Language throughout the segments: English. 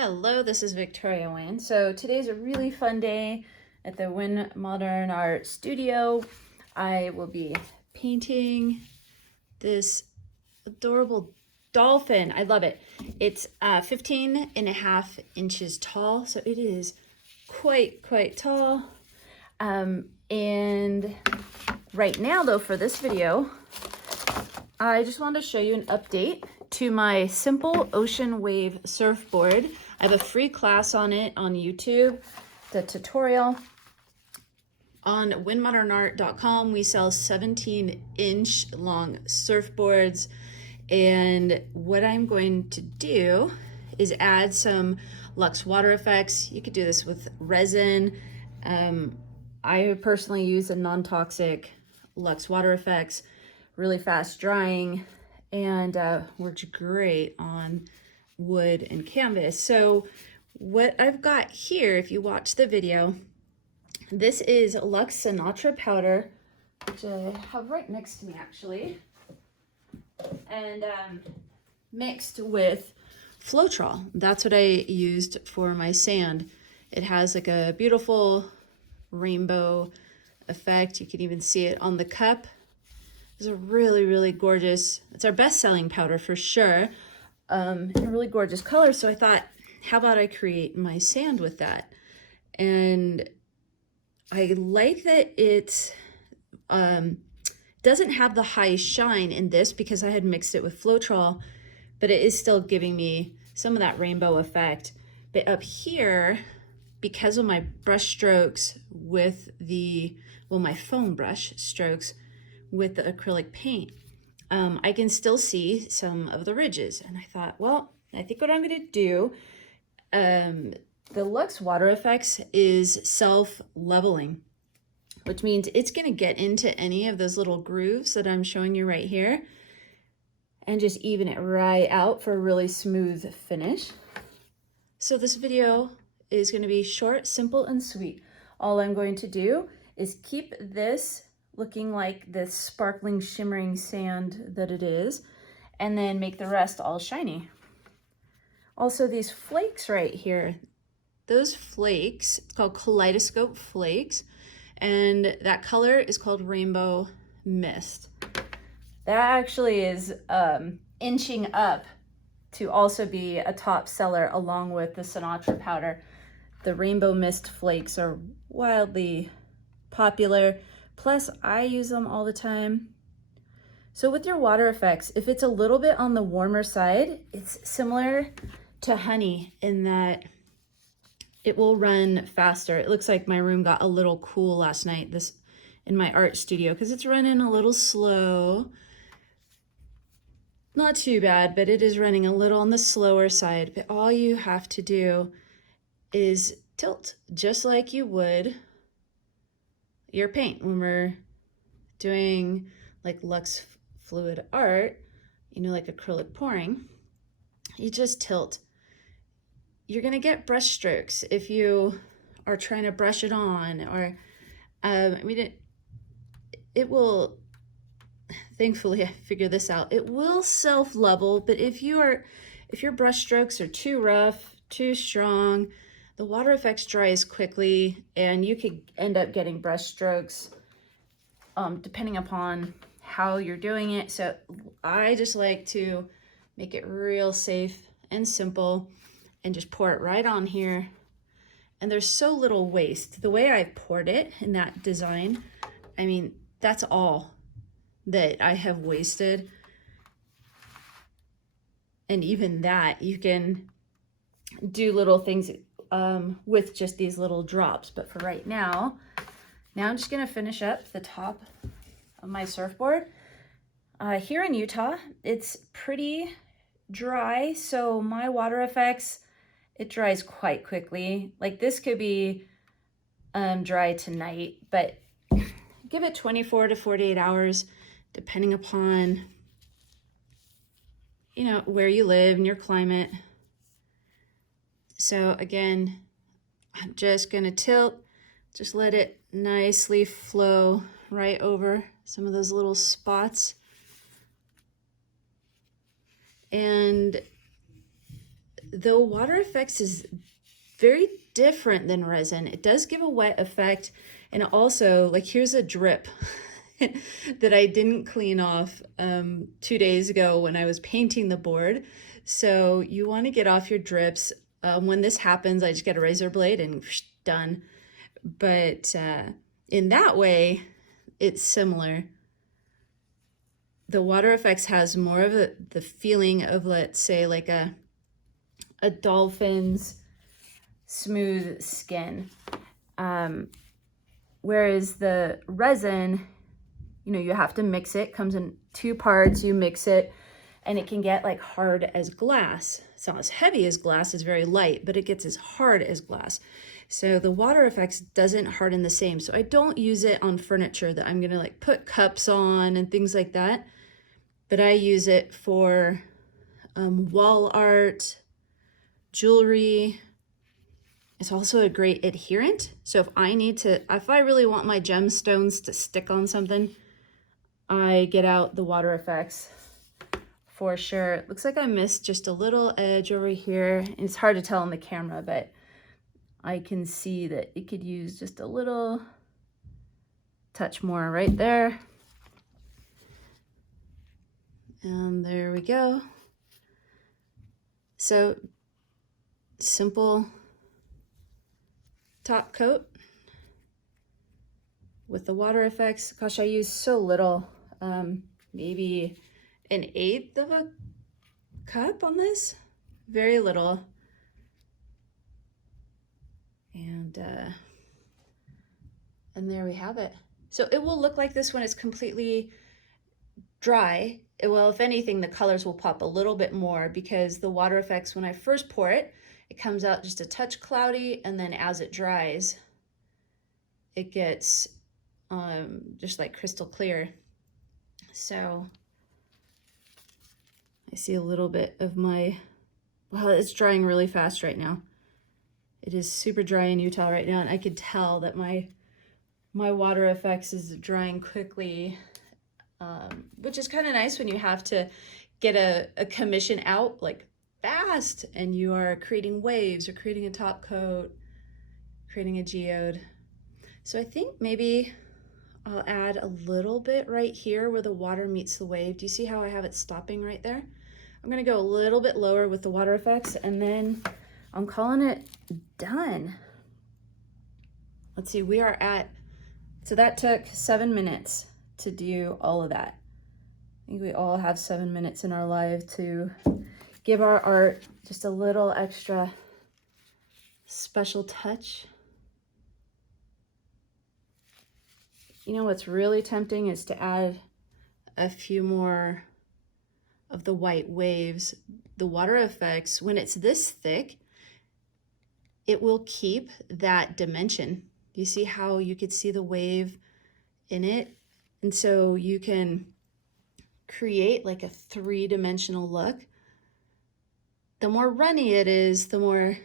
Hello, this is Victoria Wynn. So today's a really fun day at the Wynn Modern Art Studio. I will be painting this adorable dolphin. I love it. It's 15.5 inches tall, so it is quite tall. And right now though, for this video, I just wanted to show you an update to my simple ocean wave surfboard. I have a free class on it on YouTube, the tutorial. On wynnmodernart.com, we sell 17-inch long surfboards. And what I'm going to do is add some LUXE WaterFX. You could do this with resin. I personally use a non-toxic LUXE WaterFX, really fast drying, and works great on wood and canvas. So what I've got here, if you watch the video, this is LUXE Sinatra powder, which I have right next to me actually, and mixed with Floetrol. That's what I used for my sand. It has like a beautiful rainbow effect. You can even see it on the cup. It's a really gorgeous, it's our best-selling powder for sure, and a really gorgeous color. So I thought, how about I create my sand with that? And I like that it doesn't have the high shine in this because I had mixed it with Floetrol, but it is still giving me some of that rainbow effect. But up here, because of my brush strokes with my foam brush strokes with the acrylic paint, I can still see some of the ridges. And I thought, well, I think what I'm going to do, the LUXE WaterFX is self-leveling, which means it's going to get into any of those little grooves that I'm showing you right here and just even it right out for a really smooth finish. So this video is going to be short, simple, and sweet. All I'm going to do is keep this looking like this sparkling, shimmering sand that it is, and then make the rest all shiny. Also, these flakes right here, those flakes, it's called Kaleidoscope flakes, and that color is called Rainbow Mist. That actually is inching up to also be a top seller along with the Sinatra powder. The Rainbow Mist flakes are wildly popular. Plus, I use them all the time. So with your WaterFX, if it's a little bit on the warmer side, it's similar to honey in that it will run faster. It looks like my room got a little cool last night in my art studio because it's running a little slow. Not too bad, but it is running a little on the slower side. But all you have to do is tilt just like you would your paint when we're doing like Luxe fluid art, you know, like acrylic pouring. You just tilt. You're gonna get brush strokes if you are trying to brush it on, or I mean, it will, thankfully I figured this out, it will self-level, but if your brush strokes are too rough, too strong, the WaterFX dries quickly and you could end up getting brush strokes depending upon how you're doing it. So I just like to make it real safe and simple and just pour it right on here. And there's so little waste. The way I poured it in that design, I mean, that's all that I have wasted. And even that, you can do little things with just these little drops. But for right now I'm just gonna finish up the top of my surfboard. Here in Utah, it's pretty dry, so my WaterFX, it dries quite quickly. Like this could be dry tonight, but give it 24 to 48 hours, depending upon, you know, where you live and your climate. So again, I'm just gonna tilt, just let it nicely flow right over some of those little spots. And though WaterFX is very different than resin, it does give a wet effect. And also, like, here's a drip that I didn't clean off 2 days ago when I was painting the board. So you want to get off your drips. When this happens, I just get a razor blade and done. But in that way, it's similar. The WaterFX has more of the feeling of, let's say, like a dolphin's smooth skin. Whereas the resin, you know, you have to mix it, comes in 2 parts, you mix it, and it can get like hard as glass. It's not as heavy as glass, it's very light, but it gets as hard as glass. So the WaterFX doesn't harden the same. So I don't use it on furniture that I'm gonna like put cups on and things like that, but I use it for wall art, jewelry. It's also a great adherent. So if I really want my gemstones to stick on something, I get out the WaterFX for sure. It looks like I missed just a little edge over here. And it's hard to tell on the camera, but I can see that it could use just a little touch more right there. And there we go. So simple top coat with the WaterFX. Gosh, I use so little, maybe 1/8 of a cup on this, very little. And there we have it. So it will look like this when it's completely dry. Well, if anything, the colors will pop a little bit more because the WaterFX, when I first pour it, it comes out just a touch cloudy, and then as it dries, it gets just like crystal clear. So I see a little bit of my, well, it's drying really fast right now. It is super dry in Utah right now, and I could tell that my WaterFX is drying quickly, which is kind of nice when you have to get a commission out like fast and you are creating waves or creating a top coat, creating a geode. So I think maybe I'll add a little bit right here where the water meets the wave. Do you see how I have it stopping right there? I'm gonna go a little bit lower with the WaterFX, and then I'm calling it done. Let's see, we are at, so that took 7 minutes to do all of that. I think we all have 7 minutes in our life to give our art just a little extra special touch. You know what's really tempting is to add a few more of the white waves. The WaterFX, when it's this thick, it will keep that dimension. You see how you could see the wave in it? And so you can create like a 3-dimensional look. The more runny it is, the more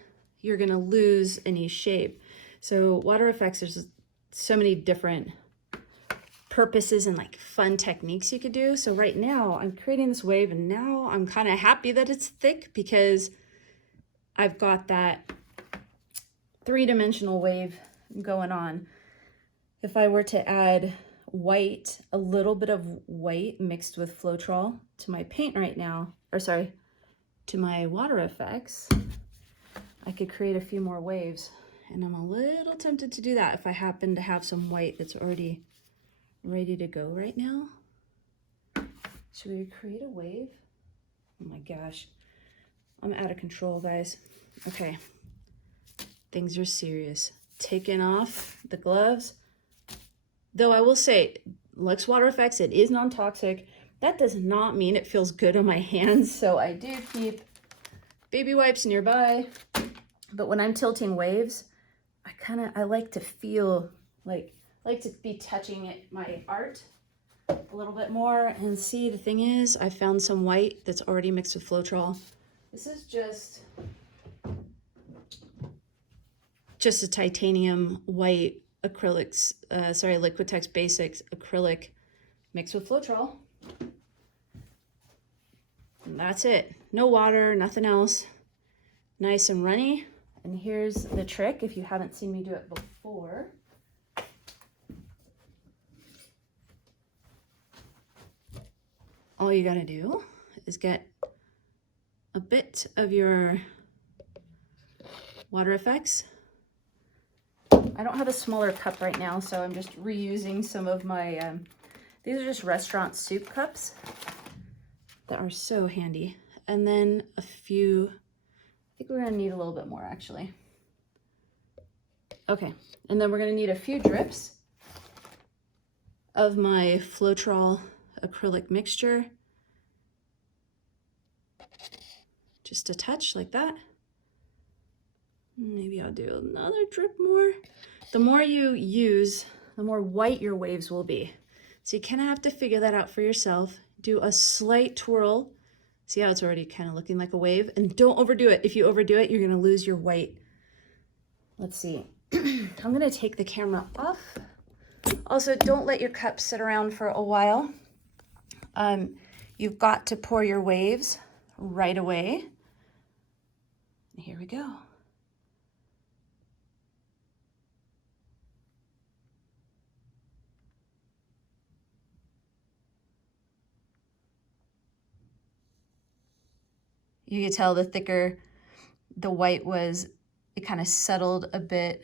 you're gonna lose any shape. So WaterFX, there's so many different purposes and like fun techniques you could do. So right now I'm creating this wave, and now I'm kind of happy that it's thick because I've got that 3-dimensional wave going on. If I were to add white, a little bit of white mixed with Floetrol to my paint right now, or sorry, to my WaterFX, I could create a few more waves. And I'm a little tempted to do that if I happen to have some white that's already ready to go right now. Should we create a wave? Oh my gosh, I'm out of control, guys. Okay, things are serious. Taking off the gloves. Though I will say, LUXE WaterFX, it is non-toxic. That does not mean it feels good on my hands, so I do keep baby wipes nearby. But when I'm tilting waves, I like to feel like to be touching my art a little bit more. And see, the thing is, I found some white that's already mixed with Floetrol. This is just a titanium white acrylics, Liquitex Basics acrylic mixed with Floetrol. And that's it. No water, nothing else. nice and runny. And here's the trick if you haven't seen me do it before. All you gotta do is get a bit of your WaterFX. I don't have a smaller cup right now, so I'm just reusing some of my, these are just restaurant soup cups that are so handy. And then a few, I think we're gonna need a little bit more actually. Okay, and then we're gonna need a few drips of my Floetrol acrylic mixture. Just a touch like that. Maybe I'll do another drip more. The more you use, the more white your waves will be. So you kind of have to figure that out for yourself. Do a slight twirl. See how it's already kind of looking like a wave? And don't overdo it. If you overdo it, you're gonna lose your white. Let's see. I'm gonna take the camera off. Also, don't let your cup sit around for a while. You've got to pour your waves right away. Here we go. You could tell the thicker the white was, it kind of settled a bit.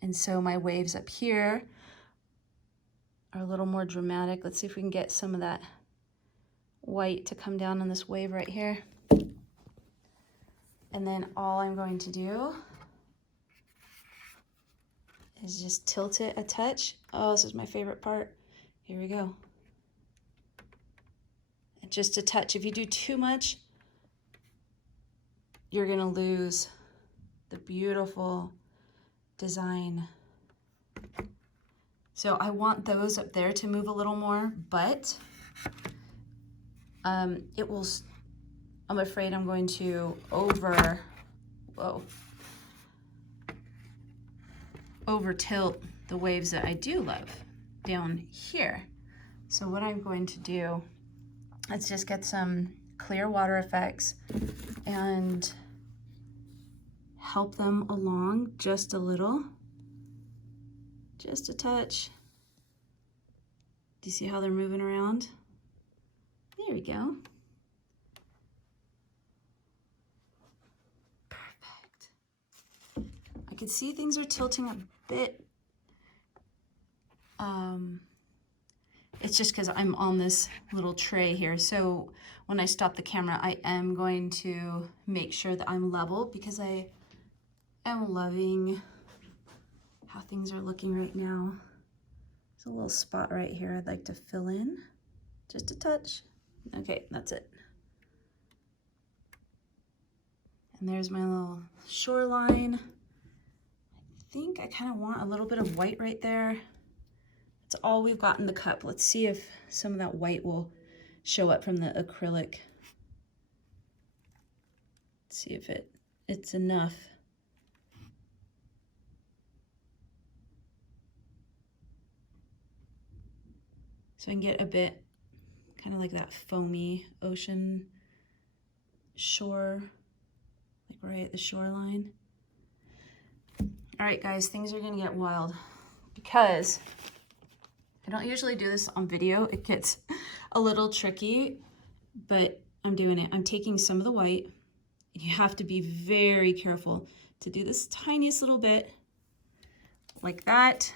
And so my waves up here are a little more dramatic. Let's see if we can get some of that white to come down on this wave right here. And then all I'm going to do is just tilt it a touch. Oh, this is my favorite part. Here we go. And just a touch. If you do too much, you're gonna lose the beautiful design. So I want those up there to move a little more, but it will, I'm afraid I'm going to over tilt the waves that I do love down here. So what I'm going to do, let's just get some clear WaterFX and help them along just a little, just a touch. Do you see how they're moving around? There we go. Perfect. I can see things are tilting a bit. It's just because I'm on this little tray here. So when I stop the camera, I am going to make sure that I'm level because I am loving how things are looking right now. There's a little spot right here I'd like to fill in. Just a touch. Okay, that's it. And there's my little shoreline. I think I kind of want a little bit of white right there. That's all we've got in the cup. Let's see if some of that white will show up from the acrylic. Let's see if it's enough. So I can get a bit kind of like that foamy ocean shore, like right at the shoreline. All right, guys, things are gonna get wild because I don't usually do this on video. It gets a little tricky, but I'm doing it. I'm taking some of the white. You have to be very careful to do this tiniest little bit like that.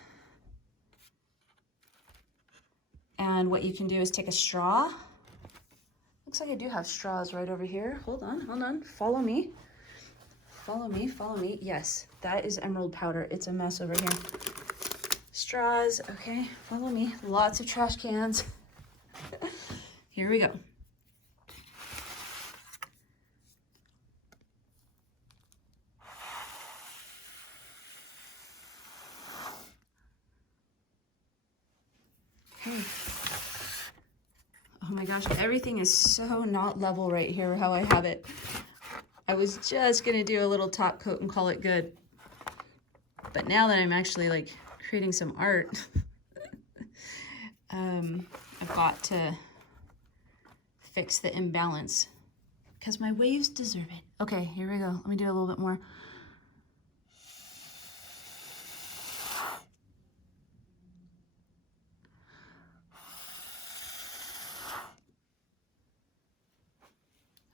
And what you can do is take a straw. Looks like I do have straws right over here. Hold on, follow me. Follow me, follow me. Yes, that is emerald powder. It's a mess over here. Straws, okay, follow me. Lots of trash cans. Here we go. Okay. Oh my gosh, everything is so not level right here how I have it. I was just gonna do a little top coat and call it good. But now that I'm actually like creating some art, I've got to fix the imbalance because my waves deserve it. Okay, here we go. Let me do a little bit more.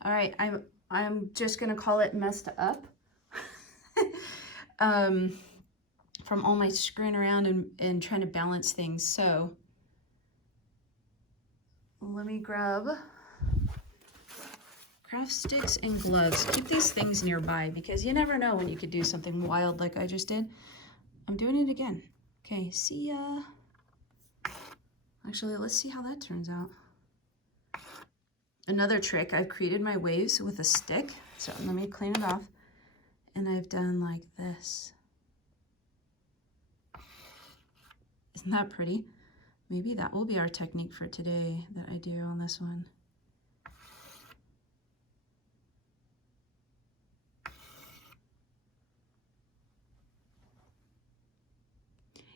All right, I'm just gonna call it messed up. From all my screwing around and trying to balance things. So let me grab craft sticks and gloves. Keep these things nearby because you never know when you could do something wild like I just did. I'm doing it again. Okay, see ya. Actually, let's see how that turns out. Another trick, I've created my waves with a stick. So let me clean it off. And I've done like this. Isn't that pretty? Maybe that will be our technique for today that I do on this one.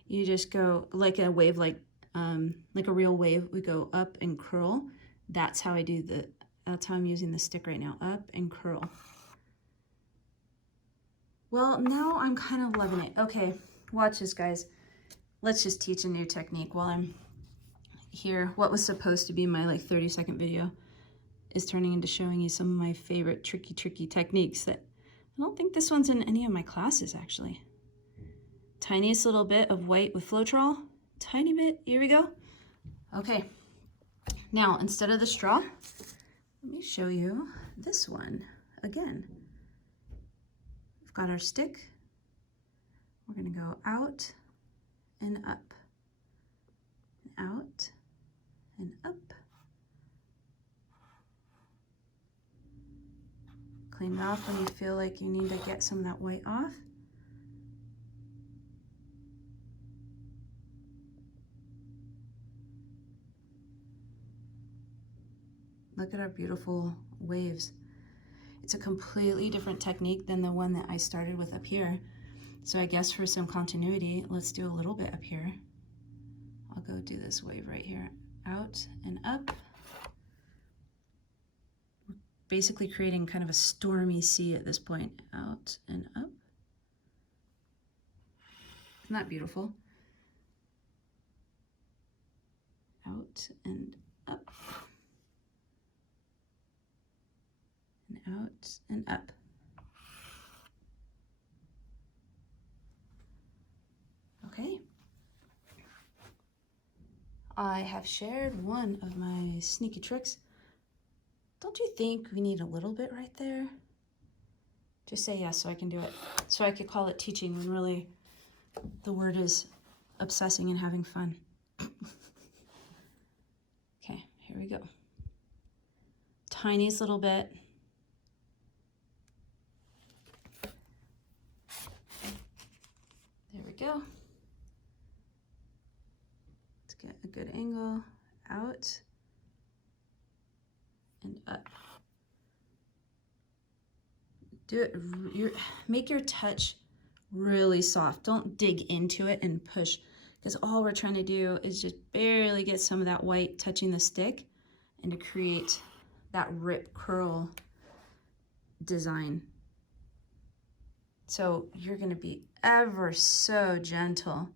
You just go like a wave, like a real wave. We go up and curl. That's how I do that's how I'm using the stick right now. Up and curl. Well, now I'm kind of loving it. Okay, watch this, guys. Let's just teach a new technique while I'm here. What was supposed to be my like 30-second video is turning into showing you some of my favorite tricky techniques that I don't think this one's in any of my classes actually. Tiniest little bit of white with Floetrol, tiny bit, here we go. Okay, now instead of the straw, let me show you this one again. We've got our stick. We're gonna go out and up, and out and up. Clean it off when you feel like you need to get some of that white off. Look at our beautiful waves. It's a completely different technique than the one that I started with up here. So I guess for some continuity, let's do a little bit up here. I'll go do this wave right here. Out and up. We're basically creating kind of a stormy sea at this point. Out and up. Isn't that beautiful? Out and up. And out and up. Okay. I have shared one of my sneaky tricks. Don't you think we need a little bit right there? Just say yes so I can do it. So I could call it teaching when really the word is obsessing and having fun. Okay, here we go. Tiniest little bit. There we go. Let's get a good angle. Out and up. Do it, make your touch really soft. Don't dig into it and push, because all we're trying to do is just barely get some of that white touching the stick and to create that rip curl design. So you're gonna be ever so gentle.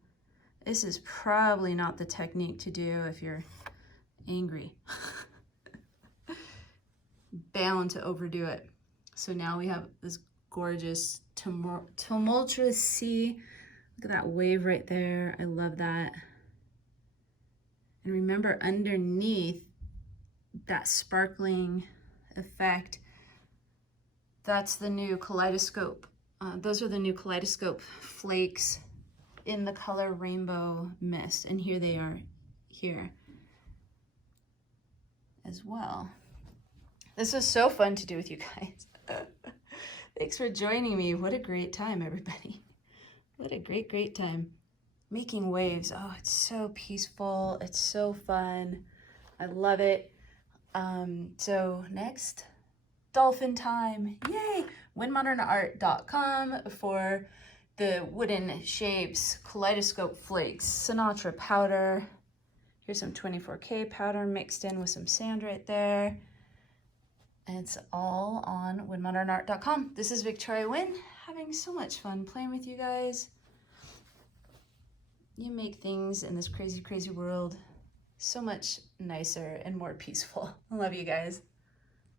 This is probably not the technique to do if you're angry. Bound to overdo it. So now we have this gorgeous tumultuous sea. Look at that wave right there. I love that. And remember, underneath that sparkling effect, that's the new Kaleidoscope. Those are the new Kaleidoscope Flakes in the color Rainbow Mist. And here they are here as well. This is so fun to do with you guys. Thanks for joining me. What a great time, everybody. What a great time. Making waves. Oh, it's so peaceful. It's so fun. I love it. So next, dolphin time. Yay! WynnModernArt.com for the wooden shapes, Kaleidoscope Flakes, Sinatra powder. Here's some 24K powder mixed in with some sand right there. It's all on WynnModernArt.com. This is Victoria Wynn, having so much fun playing with you guys. You make things in this crazy, crazy world so much nicer and more peaceful. I love you guys.